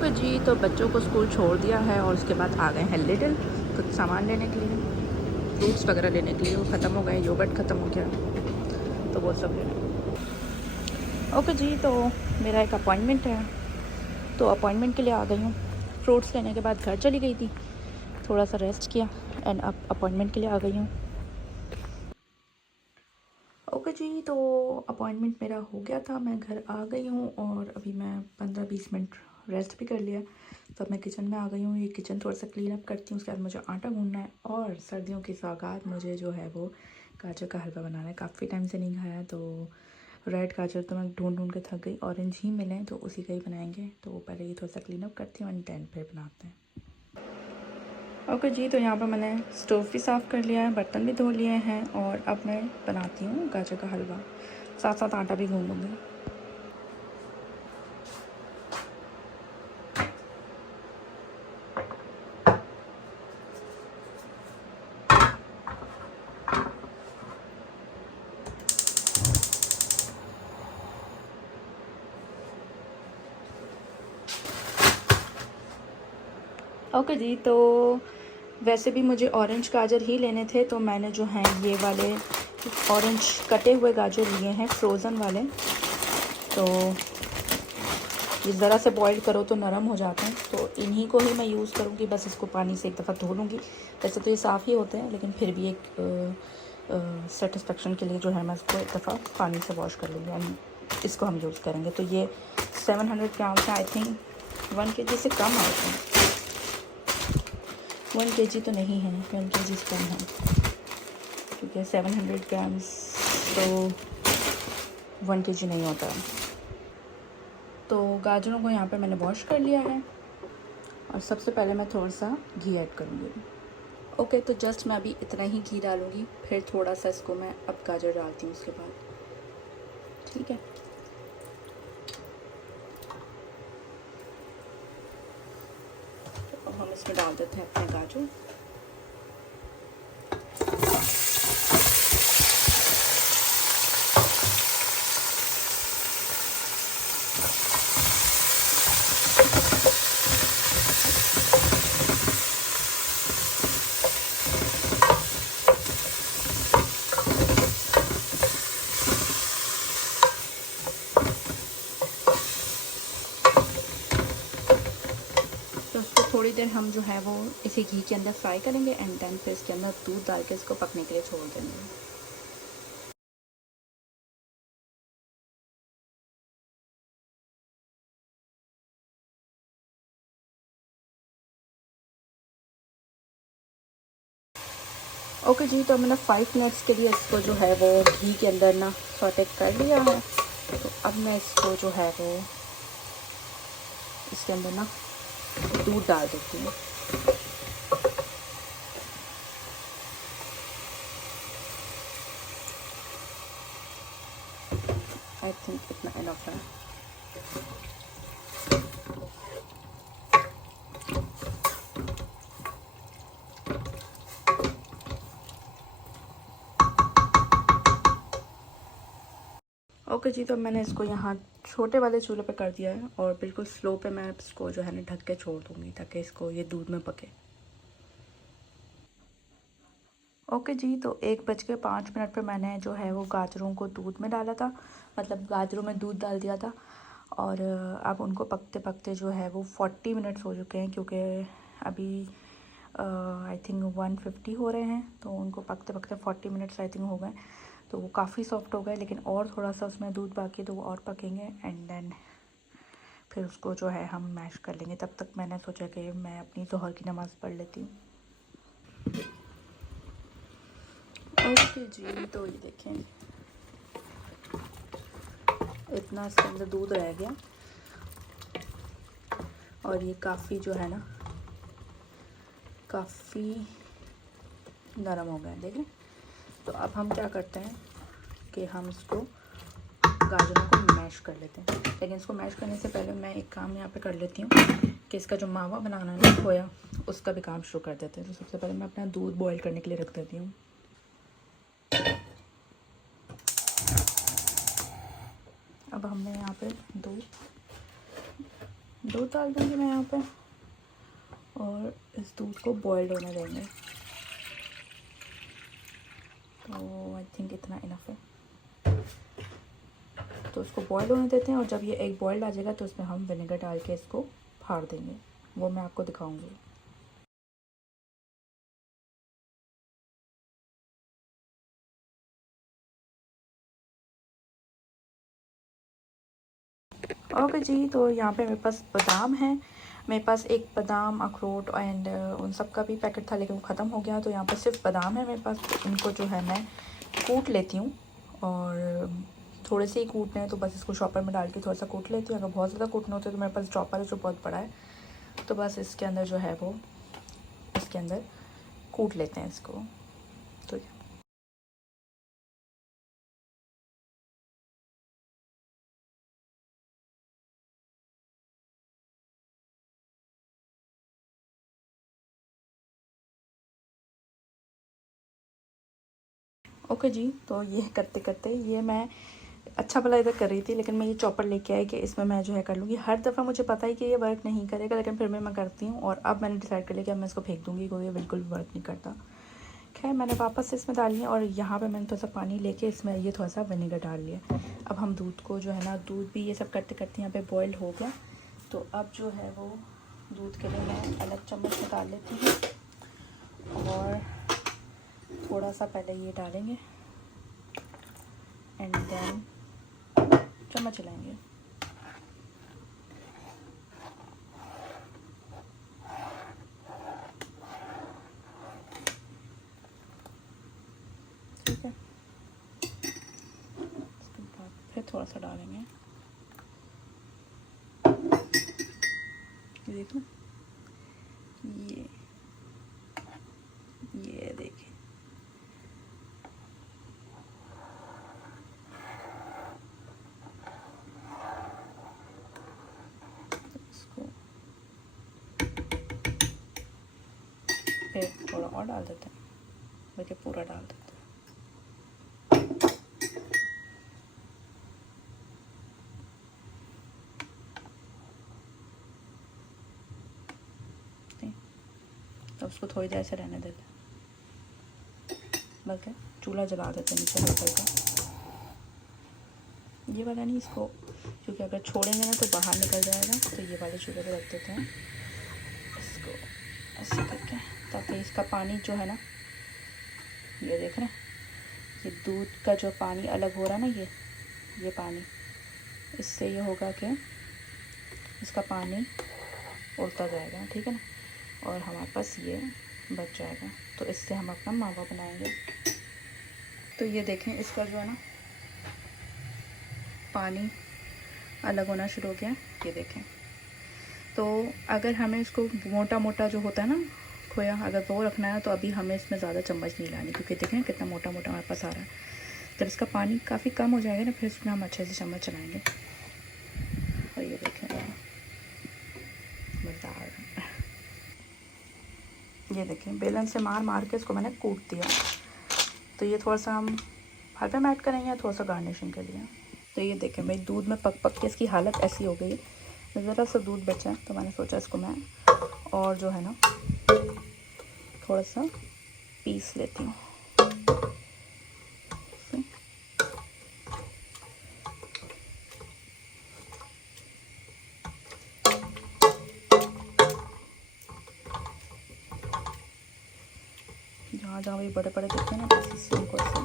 Okay जी, तो बच्चों को स्कूल छोड़ दिया है और उसके बाद आ गए हैं लिटिल कुछ सामान लेने के लिए, फ्रूट्स वगैरह लेने के लिए। वो ख़त्म हो गए, योगर्ट ख़त्म हो गया तो वो सब लेना। ओके जी, तो मेरा एक अपॉइंटमेंट है तो अपॉइंटमेंट के लिए आ गई हूँ। फ्रूट्स लेने के बाद घर चली गई थी, थोड़ा सा रेस्ट किया एंड अब अपॉइंटमेंट के लिए आ गई हूँ। ओके जी, तो अपॉइंटमेंट मेरा हो गया था, मैं घर आ गई हूँ और अभी मैं 15-20 मिनट रेस्ट भी कर लिया। तो अब मैं किचन में आ गई हूँ, ये किचन थोड़ा सा क्लीन अप करती हूँ। उसके बाद मुझे आटा गूंदना है और सर्दियों की सौगात मुझे जो है वो गाजर का हलवा बनाना है। काफ़ी टाइम से नहीं खाया, तो रेड गाजर तो मैं ढूंढ ढूंढ के थक गई, ऑरेंज ही मिले तो उसी का ही बनाएंगे। तो पहले ये थोड़ा सा क्लीन अप करती हूँ एंड देन फिर बनाते हैं। ओके जी, तो यहाँ पर मैंने स्टोव भी साफ़ कर लिया है, बर्तन भी धो लिए हैं और अब मैं बनाती हूँ गाजर का हलवा। साथ साथ आटा भी गूंद दूँगी। ओके जी, तो वैसे भी मुझे ऑरेंज गाजर ही लेने थे, तो मैंने जो हैं ये वाले ऑरेंज कटे हुए गाजर लिए हैं, फ्रोज़न वाले। तो ये ज़रा से बॉईल करो तो नरम हो जाते हैं, तो इन्हीं को ही मैं यूज़ करूँगी। बस इसको पानी से एक दफ़ा धो लूँगी। वैसे तो ये साफ़ ही होते हैं, लेकिन फिर भी एक सेटिस्फेक्शन के लिए जो है मैं इसको एक दफ़ा पानी से वॉश कर लूँगी एंड इसको हम यूज़ करेंगे। तो ये 700 ग्राम्स है, आई थिंक 1 kg से कम आते हैं। 1 kg तो नहीं है, 1 kg से कम है, क्योंकि 700 ग्राम्स तो 1 kg नहीं होता। तो गाजरों को यहाँ पे मैंने वॉश कर लिया है और सबसे पहले मैं थोड़ा सा घी ऐड करूँगी। ओके, तो जस्ट मैं अभी इतना ही घी डालूँगी, फिर थोड़ा सा इसको मैं अब गाजर डालती हूँ उसके बाद, ठीक है। तो अब हम इसमें डाल देते हैं अपने गाजर। थोड़ी देर हम जो है वो इसी घी के अंदर फ्राई करेंगे एंड देन फिर इसके अंदर दूध डाल के इसको पकने के लिए छोड़ देंगे। ओके जी, तो मैंने 5 मिनट्स के लिए इसको जो है वो घी के अंदर ना सॉटे कर लिया है। तो अब मैं इसको जो है वो इसके अंदर ना दूध डाल देती हूँ। आई थिंक इतना इनफ है। ओके जी, तो मैंने इसको यहाँ छोटे वाले चूल्हे पे कर दिया है और बिल्कुल स्लो पे मैं इसको जो है ना ढक के छोड़ दूँगी ताकि इसको ये दूध में पके। ओके जी, तो 1:05 पे मैंने जो है वो गाजरों को दूध में डाला था, मतलब गाजरों में दूध डाल दिया था। और अब उनको पकते पकते जो है वो 40 मिनट्स हो चुके हैं, क्योंकि अभी आई थिंक 150 हो रहे हैं, तो उनको पकते पकते 40 मिनट्स आई थिंक हो गए। तो वो काफ़ी सॉफ्ट हो गए, लेकिन और थोड़ा सा उसमें दूध बाकी, तो वो और पकेंगे एंड देन फिर उसको जो है हम मैश कर लेंगे। तब तक मैंने सोचा कि मैं अपनी ज़ोहर की नमाज़ पढ़ लेती हूँ। ओके जी, तो ये देखें इतना इसके अंदर दूध रह गया और ये काफ़ी जो है ना काफ़ी नरम हो गया, देखें। तो अब हम क्या करते हैं कि हम इसको गाजरों को मैश कर लेते हैं, लेकिन इसको मैश करने से पहले मैं एक काम यहाँ पे कर लेती हूँ कि इसका जो मावा बनाना है ना खोया, उसका भी काम शुरू कर देते हैं। तो सबसे पहले मैं अपना दूध बॉईल करने के लिए रख देती हूँ। अब हमने यहाँ पे दो दूध डाल दूँगी मैं यहाँ पे और इस दूध को बॉइल्ड होने देंगे। तो आई थिंक इतना इनफ है। तो इसको बॉयल होने देते हैं और जब ये एग बॉइल्ड आ जाएगा तो उसमें हम विनेगर डाल के इसको फाड़ देंगे, वो मैं आपको दिखाऊंगी। ओके जी, तो यहाँ पे मेरे पास बादाम है। मेरे पास एक बादाम, अखरोट एंड उन सब का भी पैकेट था लेकिन वो ख़त्म हो गया। तो यहाँ पे सिर्फ बादाम है मेरे पास। तो इनको जो है मैं कूट लेती हूँ और थोड़े से ही कूटने हैं तो बस इसको चॉपर में डाल के थोड़ा सा कूट लेती हूँ। अगर बहुत ज़्यादा कूटना होता है तो मेरे पास चॉपर है जो बहुत बड़ा है, तो बस इसके अंदर जो है वो इसके अंदर कूट लेते हैं इसको। तो ओके जी, तो ये करते करते ये मैं अच्छा भला इधर कर रही थी लेकिन मैं ये चॉपर लेके आई कि इसमें मैं जो है कर लूँगी। हर दफ़ा मुझे पता है कि ये वर्क नहीं करेगा लेकिन फिर मैं करती हूँ और अब मैंने डिसाइड कर लिया कि अब मैं इसको फेंक दूँगी क्योंकि ये बिल्कुल वर्क नहीं करता। खैर मैंने वापस से इसमें डाली है और यहाँ पे मैंने थोड़ा सा पानी लेके इसमें ये थोड़ा सा विनेगर डाल लिया। अब हम दूध को जो है ना, दूध भी ये सब करते करते यहाँ पे बॉयल हो गया। तो अब जो है वो दूध के लिए मैं अलग चम्मच में डाल लेती हूँ और थोड़ा सा पहले ये डालेंगे एंड देन चम्मच चलाएँगे। ठीक है, इसके बाद फिर थोड़ा सा डालेंगे। ये देखो, ये देखिए, इसको फिर थोड़ा और डाल देते हैं, बल्कि पूरा डाल देते हैं। तो उसको थोड़ी देर से रहने देते हैं, बल्कि चूल्हा जला देते हैं नीचे हल्का का। ये वाला नहीं, इसको क्योंकि अगर छोड़ेंगे ना तो बाहर निकल जाएगा, तो ये वाले चूल्हे पे रख देते हैं इसको ऐसे करके, ताकि इसका पानी जो है ना, ये देख रहे हैं, ये दूध का जो पानी अलग हो रहा है ना, ये पानी, इससे ये होगा कि इसका पानी उड़ता जाएगा, ठीक है ना, और हमारे पास ये बच जाएगा। तो इससे हम अपना मावा बनाएंगे। तो ये देखें, इसका जो है ना पानी अलग होना शुरू हो गया, ये देखें। तो अगर हमें इसको मोटा मोटा जो होता है ना खोया, अगर वो रखना है तो अभी हमें इसमें ज़्यादा चम्मच नहीं लानी, क्योंकि देखें कितना मोटा मोटा हमारे पास आ रहा है। जब इसका पानी काफ़ी कम हो जाएगा ना, फिर इसमें हम अच्छे से चम्मच चलाएँगे। और ये देखें, मज़ेदार, ये देखें, बेलन से मार मार के इसको मैंने कूट दिया। तो ये थोड़ा सा हम हल्का में ऐड करेंगे, थोड़ा सा गार्निशिंग के लिए। तो ये देखें भाई, दूध में पक पक के इसकी हालत ऐसी हो गई है। ज़रा सा दूध बचा है तो मैंने सोचा इसको मैं और जो है ना थोड़ा सा पीस लेती हूँ। जहाँ जहाँ भी बड़े बड़े दिखते हैं ना, इससे उनको ऐसे,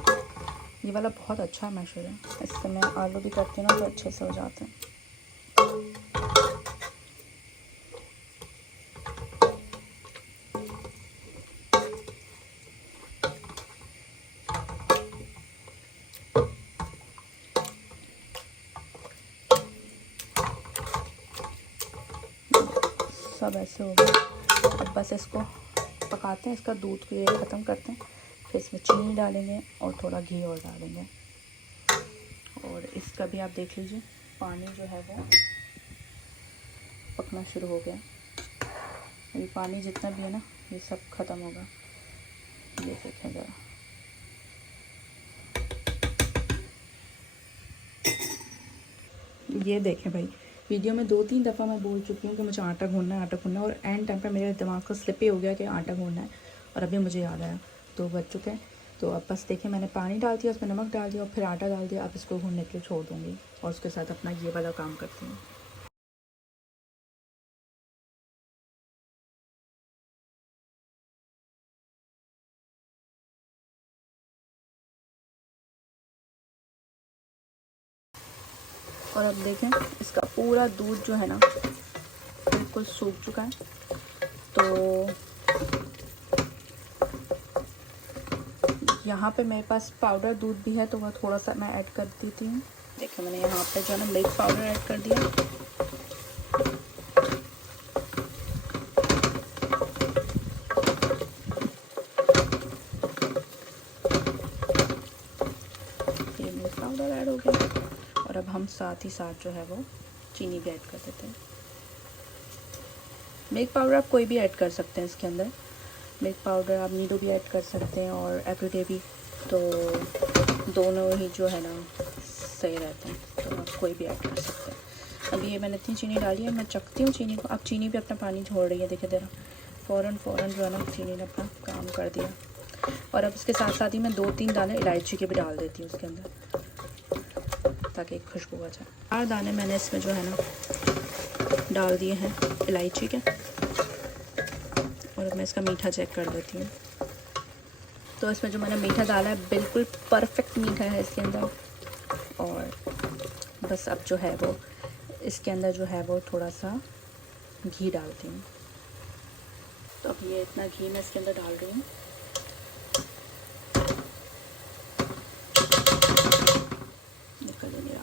ये वाला बहुत अच्छा मैशर है, इससे मैं आलू भी करती हूँ ना तो अच्छे से हो जाते हैं। सब ऐसे हो गया। अब बस इसको पकाते हैं, इसका दूध को ये ख़त्म करते हैं, फिर इसमें चीनी डालेंगे और थोड़ा घी और डालेंगे। और इसका भी आप देख लीजिए, पानी जो है वो पकना शुरू हो गया। ये पानी जितना भी है ना, ये सब ख़त्म होगा। ये देखें ज़रा, ये देखें भाई, वीडियो में 2-3 दफ़ा मैं बोल चुकी हूँ कि मुझे आटा गूँधना है, आटा गूँधना है, और एंड टाइम पे मेरे दिमाग को स्लिप ही हो गया कि आटा गूँधना है, और अभी मुझे याद आया। 2 बज चुके हैं, तो अब बस देखिए मैंने पानी डाल दिया, उसमें नमक डाल दिया और फिर आटा डाल दिया। अब इसको गूँधने के लिए छोड़ दूँगी और उसके साथ अपना ये वाला काम करती हूँ। और अब देखें इसका पूरा दूध जो है ना बिल्कुल सूख चुका है। तो यहाँ पे मेरे पास पाउडर दूध भी है, तो वह थोड़ा सा मैं ऐड कर देती हूँ। देखिए मैंने यहाँ पे जो है ना मिल्क पाउडर ऐड कर दिया। ये मिल्क पाउडर ऐड हो गया, और अब हम साथ ही साथ जो है वो चीनी भी ऐड कर देते हैं। मिल्क पाउडर आप कोई भी ऐड कर सकते हैं इसके अंदर। मिल्क पाउडर आप नीडो भी ऐड कर सकते हैं और एवरीडे भी, तो दोनों ही जो है ना सही रहते हैं, तो आप कोई भी ऐड कर सकते हैं। अभी ये मैंने इतनी चीनी डाली है, मैं चखती हूँ चीनी को। अब चीनी भी अपना पानी छोड़ रही है, देखिए ज़रा फ़ौरन जो है ना चीनी ने अपना काम कर दिया। और अब इसके साथ साथ ही मैं 2-3 दाने इलायची के भी डाल देती हूँ उसके अंदर, ताकि एक खुशबू आ जाए। 4 दाने मैंने इसमें जो है ना डाल दिए हैं इलायची के, और अब मैं इसका मीठा चेक कर देती हूँ। तो इसमें जो मैंने मीठा डाला है बिल्कुल परफेक्ट मीठा है इसके अंदर। और बस अब जो है वो इसके अंदर जो है वो थोड़ा सा घी डालती हूँ। तो अब ये इतना घी मैं इसके अंदर डाल रही हूँ। निकल मेरा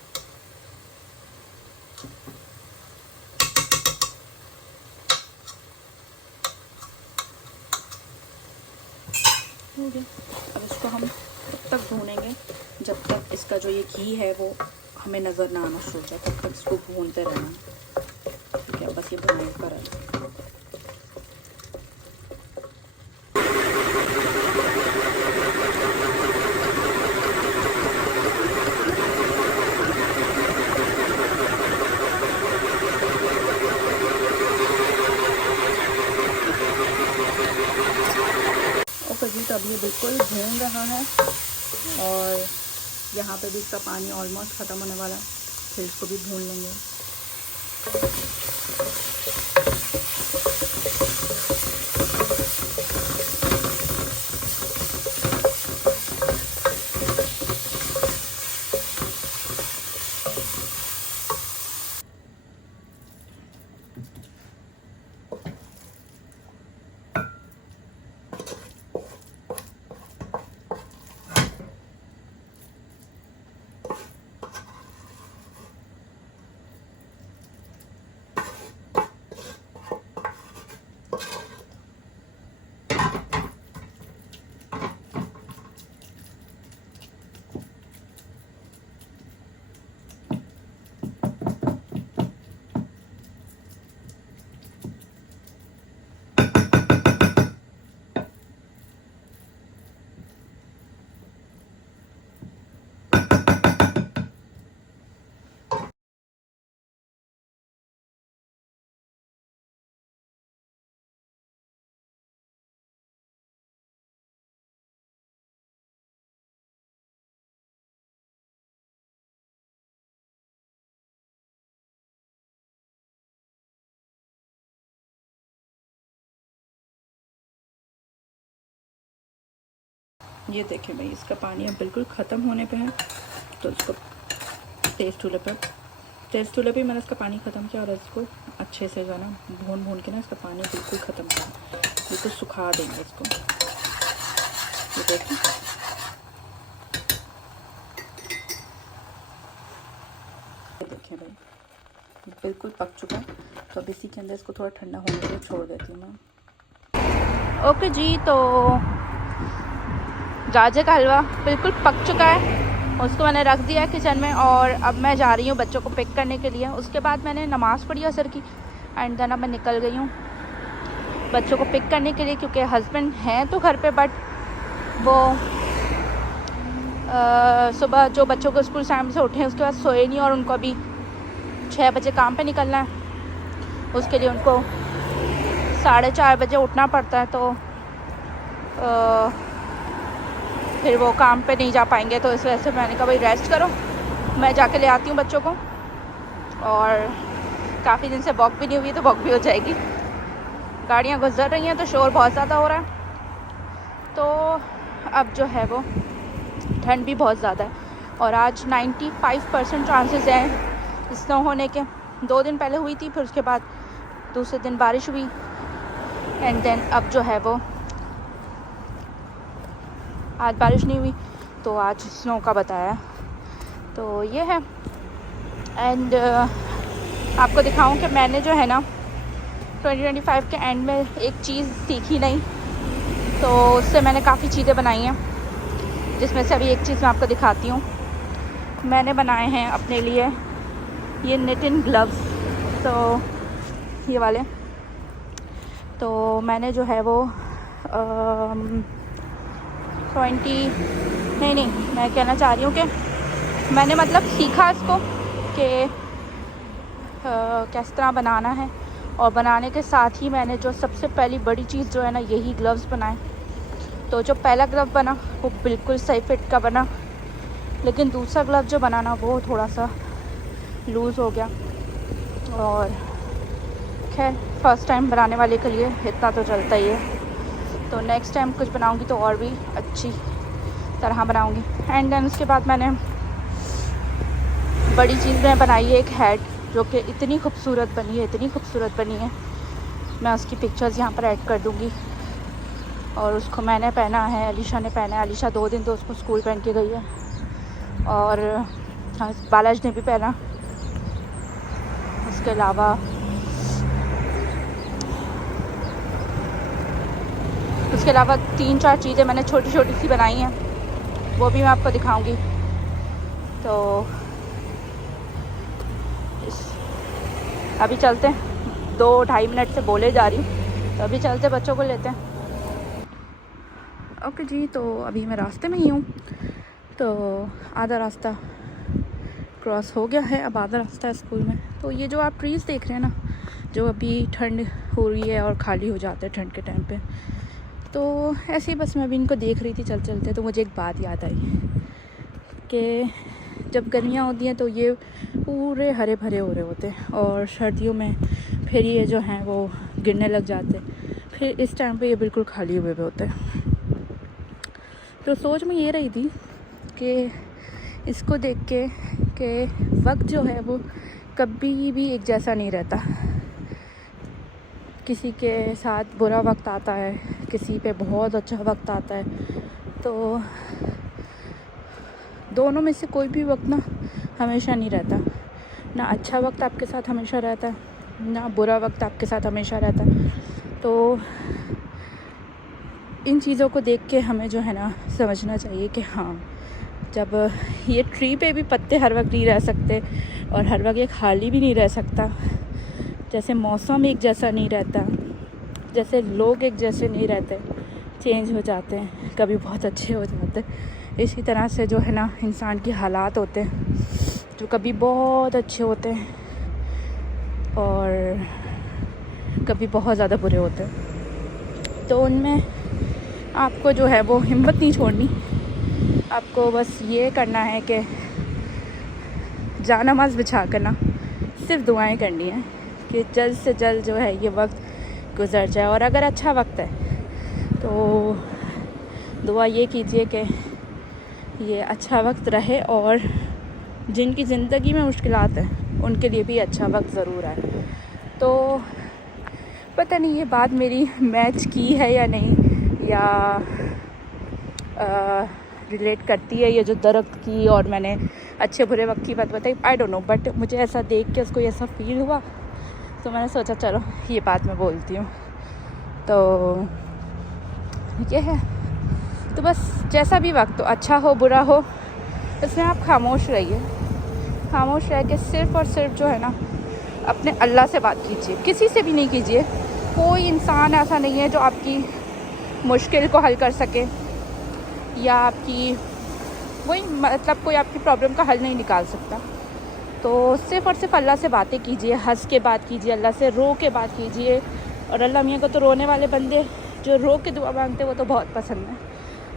हो गया। अब इसको हम तब तक भूनेंगे जब तक इसका जो ये घी है वो हमें नज़र ना आना शुरू हो जाए, तब तक इसको भूनते रहना। ठीक है, बस ये भुनाई का रहना। ओके जी, तो अब ये बिल्कुल भून रहा है, और यहाँ पे भी इसका पानी ऑलमोस्ट ख़त्म होने वाला है। फिर इसको भी भून लेंगे। ये देखिए भाई, इसका पानी अब बिल्कुल ख़त्म होने पे है। तो इसको तेज़ चूल्हे पे मैंने इसका पानी ख़त्म किया, और इसको अच्छे से जो है ना भून के ना इसका पानी बिल्कुल ख़त्म किया, बिल्कुल सुखा देंगे इसको। ये देखिए, भाई बिल्कुल पक चुका है। तो अब इसी के अंदर इसको थोड़ा ठंडा होने के लिए छोड़ देती हूँ मैं। ओके जी, तो गाजर का हलवा बिल्कुल पक चुका है, उसको मैंने रख दिया किचन में, और अब मैं जा रही हूँ बच्चों को पिक करने के लिए। उसके बाद मैंने नमाज़ पढ़ी असर की, एंड देन अब मैं निकल गई हूँ बच्चों को पिक करने के लिए, क्योंकि हस्बैंड हैं तो घर पे, बट वो सुबह जो बच्चों को स्कूल टाइम से उठे उसके बाद सोए नहीं, और उनको अभी 6 बजे काम पे निकलना है, उसके लिए उनको 4:30 बजे उठना पड़ता है, तो फिर वो काम पे नहीं जा पाएंगे। तो इस वजह से मैंने कहा भाई रेस्ट करो, मैं जाके ले आती हूँ बच्चों को। और काफ़ी दिन से वॉक भी नहीं हुई, तो वॉक भी हो जाएगी। गाड़ियाँ गुजर रही हैं तो शोर बहुत ज़्यादा हो रहा है। तो अब जो है वो ठंड भी बहुत ज़्यादा है, और आज 95% चांसेस हैं स्नो होने के। 2 दिन पहले हुई थी, फिर उसके बाद दूसरे दिन बारिश हुई, एंड देन अब जो है वो आज बारिश नहीं हुई, तो आज स्नो का बताया। तो ये है। एंड आपको दिखाऊं कि मैंने जो है ना 2025 के एंड में एक चीज़ सीखी नहीं, तो उससे मैंने काफ़ी चीज़ें बनाई हैं, जिसमें से अभी एक चीज़ मैं आपको दिखाती हूँ। मैंने बनाए हैं अपने लिए ये निटिन ग्लव्स, तो ये वाले। तो मैंने जो है वो 20 नहीं मैं कहना चाह रही हूँ कि मैंने मतलब सीखा इसको कि किस तरह बनाना है, और बनाने के साथ ही मैंने जो सबसे पहली बड़ी चीज़ जो है ना, यही ग्लव्स बनाए। तो जो पहला ग्लव बना वो बिल्कुल सही फिट का बना, लेकिन दूसरा ग्लव जो बना ना वो थोड़ा सा लूज़ हो गया। और खैर फर्स्ट टाइम बनाने वाले के लिए इतना तो चलता ही है। तो नेक्स्ट टाइम कुछ बनाऊंगी तो और भी अच्छी तरह बनाऊंगी। एंड देन उसके बाद मैंने बड़ी चीज़ में बनाई है एक हैट, जो कि इतनी खूबसूरत बनी है, इतनी खूबसूरत बनी है। मैं उसकी पिक्चर्स यहाँ पर ऐड कर दूँगी। और उसको मैंने पहना है, अलीशा ने पहना है। अलीशा 2 दिन तो उसको स्कूल पहन के गई है, और बालाज ने भी पहना। उसके अलावा 3-4 चीज़ें मैंने छोटी छोटी सी बनाई हैं, वो भी मैं आपको दिखाऊंगी। तो अभी चलते हैं, 2-2.5 मिनट से बोले जा रही हूँ, तो अभी चलते बच्चों को लेते हैं। ओके जी, तो अभी मैं रास्ते में ही हूँ। तो आधा रास्ता क्रॉस हो गया है, अब आधा रास्ता है स्कूल में। तो ये जो आप ट्रीज़ देख रहे हैं ना, जो अभी ठंड हो रही है और खाली हो जाते हैं ठंड के टाइम पे, तो ऐसे ही बस मैं भी इनको देख रही थी चलते, तो मुझे एक बात याद आई कि जब गर्मियाँ होती हैं तो ये पूरे हरे भरे हो रहे होते हैं, और सर्दियों में फिर ये जो हैं वो गिरने लग जाते हैं, फिर इस टाइम पे ये बिल्कुल खाली हुए होते हैं। तो सोच में ये रही थी कि इसको देख के कि वक्त जो है वो कभी भी एक जैसा नहीं रहता। किसी के साथ बुरा वक्त आता है, किसी पे बहुत अच्छा वक्त आता है, तो दोनों में से कोई भी वक्त ना हमेशा नहीं रहता। ना अच्छा वक्त आपके साथ हमेशा रहता है, ना बुरा वक्त आपके साथ हमेशा रहता है। तो इन चीज़ों को देख के हमें जो है ना समझना चाहिए कि हाँ, जब ये ट्री पे भी पत्ते हर वक्त नहीं रह सकते, और हर वक्त ये खाली भी नहीं रह सकता, जैसे मौसम एक जैसा नहीं रहता, जैसे लोग एक जैसे नहीं रहते, चेंज हो जाते हैं, कभी बहुत अच्छे हो जाते हैं। इसी तरह से जो है ना इंसान के हालात होते हैं, जो कभी बहुत अच्छे होते हैं और कभी बहुत ज़्यादा बुरे होते हैं। तो उनमें आपको जो है वो हिम्मत नहीं छोड़नी, आपको बस ये करना है कि जान-नमाज़ बिछा कर ना सिर्फ दुआएं करनी है कि जल्द से जल्द जो है ये वक्त गुज़र जाए। और अगर अच्छा वक्त है तो दुआ ये कीजिए कि ये अच्छा वक्त रहे, और जिनकी ज़िंदगी में मुश्किलात हैं उनके लिए भी अच्छा वक्त ज़रूर आए। तो पता नहीं ये बात मेरी मैच की है या नहीं, या रिलेट करती है ये जो दरख्त की और मैंने अच्छे बुरे वक्त की बात बताई, आई डोंट नो, बट मुझे ऐसा देख के उसको ऐसा फील हुआ, तो मैंने सोचा चलो ये बात मैं बोलती हूँ। तो ये है, तो बस जैसा भी वक्त हो, अच्छा हो बुरा हो, इसमें आप खामोश रहिए। खामोश रह के सिर्फ़ और सिर्फ जो है ना अपने अल्लाह से बात कीजिए, किसी से भी नहीं कीजिए। कोई इंसान ऐसा नहीं है जो आपकी मुश्किल को हल कर सके, या आपकी वही मतलब कोई आपकी प्रॉब्लम का हल नहीं निकाल सकता। तो सिर्फ़ और सिर्फ अल्लाह से बातें कीजिए, हंस के बात कीजिए, अल्लाह से रो के बात कीजिए। और अल्लाह मियाँ को तो रोने वाले बंदे जो रो के दुआ मांगते वो तो बहुत पसंद है।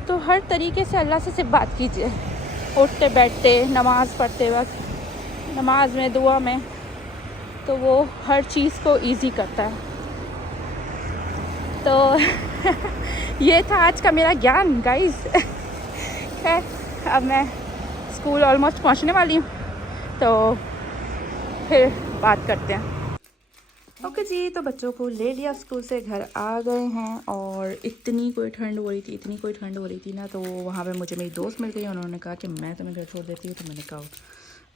तो हर तरीके से अल्लाह से सिर्फ बात कीजिए, उठते बैठते, नमाज़ पढ़ते वक्त, नमाज में, दुआ में, तो वो हर चीज़ को ईजी करता है। तो ये था आज का मेरा ज्ञान गाइस। खैर अब मैं स्कूल ऑलमोस्ट पहुंचने वाली हूँ, तो फिर बात करते हैं। ओके जी, तो बच्चों को ले लिया स्कूल से, घर आ गए हैं। और इतनी कोई ठंड हो रही थी ना, तो वहाँ पे मुझे मेरी दोस्त मिल गई। उन्होंने कहा कि मैं तुम्हें घर छोड़ देती हूँ। तो मैंने कहा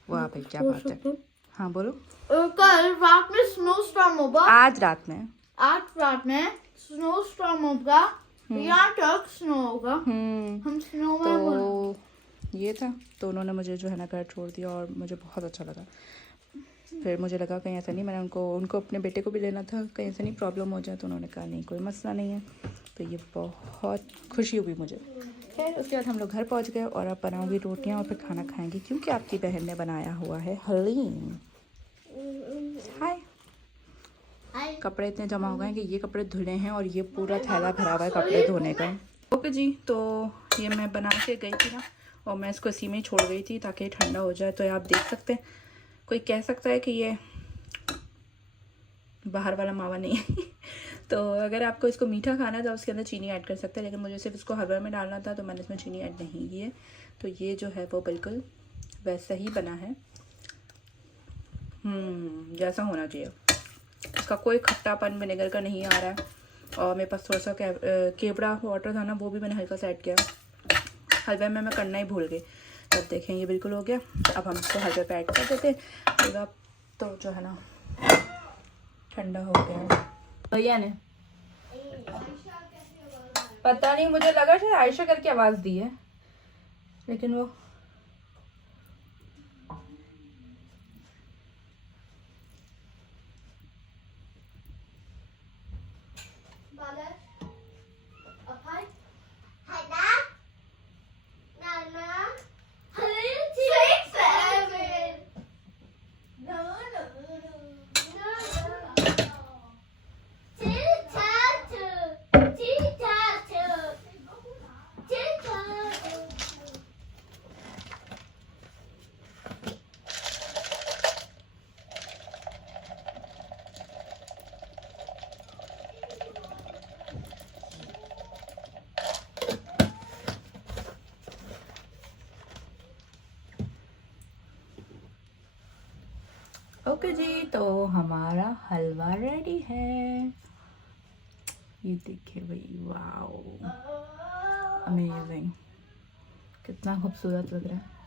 वाह भाई क्या बात है। हाँ बोलो। कल रात में स्नो स्टॉर्म होगा। आज रात में स्नो स्टॉर्म होगा। यहाँ तक स्नो होगा। हम स्नो में तो ये था। तो उन्होंने मुझे जो है ना घर छोड़ दिया और मुझे बहुत अच्छा लगा। फिर मुझे लगा कहीं ऐसा नहीं, मैंने उनको अपने बेटे को भी लेना था, कहीं ऐसा नहीं प्रॉब्लम हो जाए। तो उन्होंने कहा नहीं कोई मसला नहीं है। तो ये बहुत खुशी हुई मुझे। खैर उसके बाद हम लोग घर पहुंच गए और अब बनाऊंगी रोटियां और फिर खाना खाएंगे, क्योंकि आपकी बहन ने बनाया हुआ है हलीम। हाय। कपड़े इतने जमा हो गए कि ये कपड़े धुले हैं और ये पूरा थैला भरा हुआ है कपड़े धोने का। ओके जी, तो ये मैं बना के गई थी ना, और मैं इसको इसी में ही छोड़ गई थी ताकि ठंडा हो जाए। तो आप देख सकते हैं, कोई कह सकता है कि ये बाहर वाला मावा नहीं है। तो अगर आपको इसको मीठा खाना है तो उसके अंदर चीनी ऐड कर सकते हैं, लेकिन मुझे सिर्फ इसको हलवा में डालना था तो मैंने इसमें चीनी ऐड नहीं की है। तो ये जो है वो बिल्कुल वैसा ही बना है जैसा होना चाहिए। इसका कोई खट्टापन विनेगर का नहीं आ रहा है। और मेरे पास थोड़ा सा केवड़ा वाटर था ना, वो भी मैंने हल्का सा ऐड किया। हलवे में मैं करना ही भूल गई। तब देखें ये बिल्कुल हो गया। अब हम इसको हलवे पे ऐड कर देते। तो जो है ना ठंडा हो गया। भैया ने पता नहीं, मुझे लगा शायद आयशा करके आवाज़ दी है, लेकिन वो ओके जी, तो हमारा हलवा रेडी है। ये देखिए भाई, वाओ अमेजिंग, कितना खूबसूरत लग रहा है।